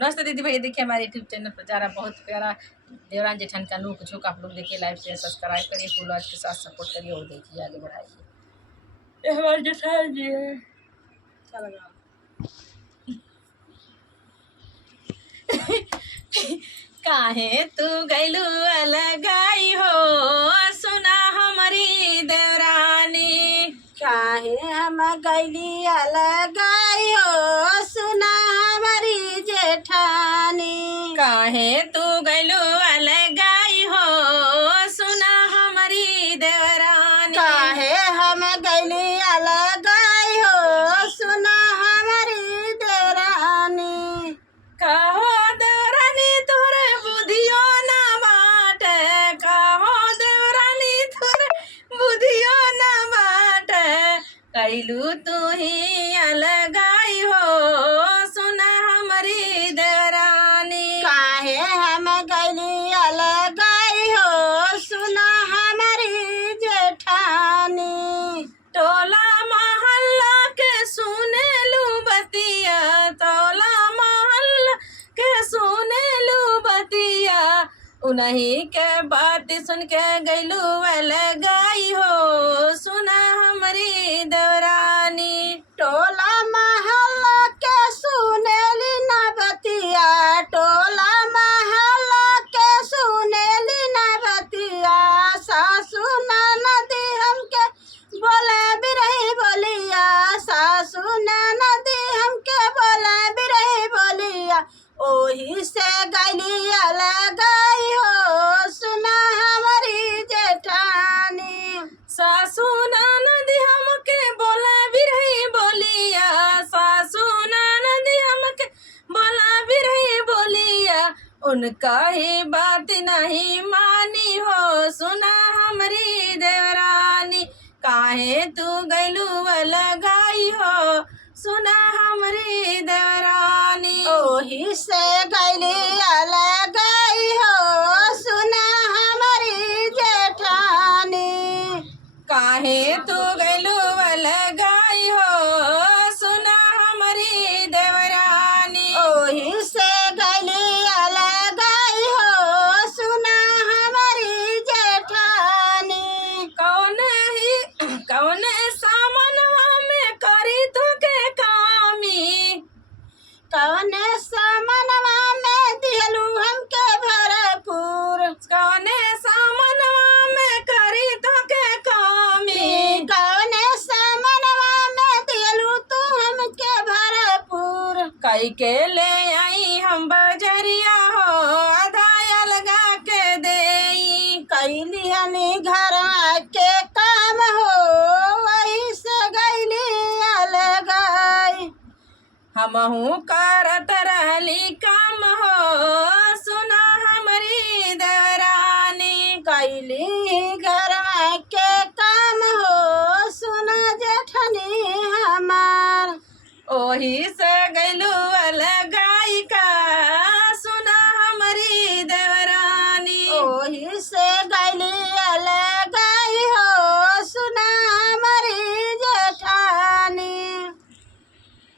नमस्ते दीदी भैया, देखिए हमारे यूट्यूब चैनल पर जा रहा बहुत प्यारा देवरान जेठान का लुक झुक। आप लोग देखिए, लाइव शेयर सब्सक्राइब करिए, फुल वॉच के साथ सपोर्ट करिए और देखिए आगे बढ़ाइए। ये हमारे जेठान जी है। क्या लगा काहे तू गैलू अलगाई हो, सुना हमारी देवरानी। काहे हम गैली अलगाई हो, सुना हमारी जेठानी। काहे तू गैलू अलगाई हो, सुना हमारी देवरानी। काहे हम गैली अलगाई हो, सुना हमारी देवरानी। कहो देवरानी तोरे बुधियो ना बाटे, कहो देवरानी तोरे बुधियो ना बाटे। कैलू तू ही अलगाई हो, सुना हमारी देवरानी। काहे हम गैली अलगाई हो, सुना हमारी जेठानी। टोला मोहल्ला के सुने लू बतिया, टोला मोहल्ला के सुने लू बतिया। उन्हीं के बात सुन के गैलू अलगाई हो, सुना हमारी देवरानी। टोला महल्ला के सुनेली ना बतिया, टोला महल्ला के सुनेली ना बतिया। सासू ननदी हमके बोले बिरही बोलिया, सासू ननदी हमके बोले बिरही बोलिया। ओही से गैली अलगाई हो, सुना हमारी जेठानी। सासू ननदी हमके बोला बिरही बोलिया, सासू ननदी हमके बोला बिरही बोलिया। उनका ही बात नहीं मानी हो, सुना हमारी देवरानी। काहे तू गैलू अलगाई हो, सुना हमारी देवरानी। ओही से गैली अलगाई हो, सुना हमारी जेठानी। काहे तू गैलू अलगाई हो, सुना हमारी देवरानी। ओही से गैली अलगाई हो, सुना हमारी जेठानी। कौन सामनवा में करी तू के कामी, कौन सामनवा में दिहलू हमके भरपूर। कौन सामनवा में करी तू के कामी। कौन सामनवा में दिहलू तू हमके भरपूर। कई के ले आई हम बजरिया हो, आधा लगा के देई। कैली हनी घर के काम हो, वही से गैली अलगाई। हमहू करत रहली काम हो, सुना हमारी देवरानी। कैली घर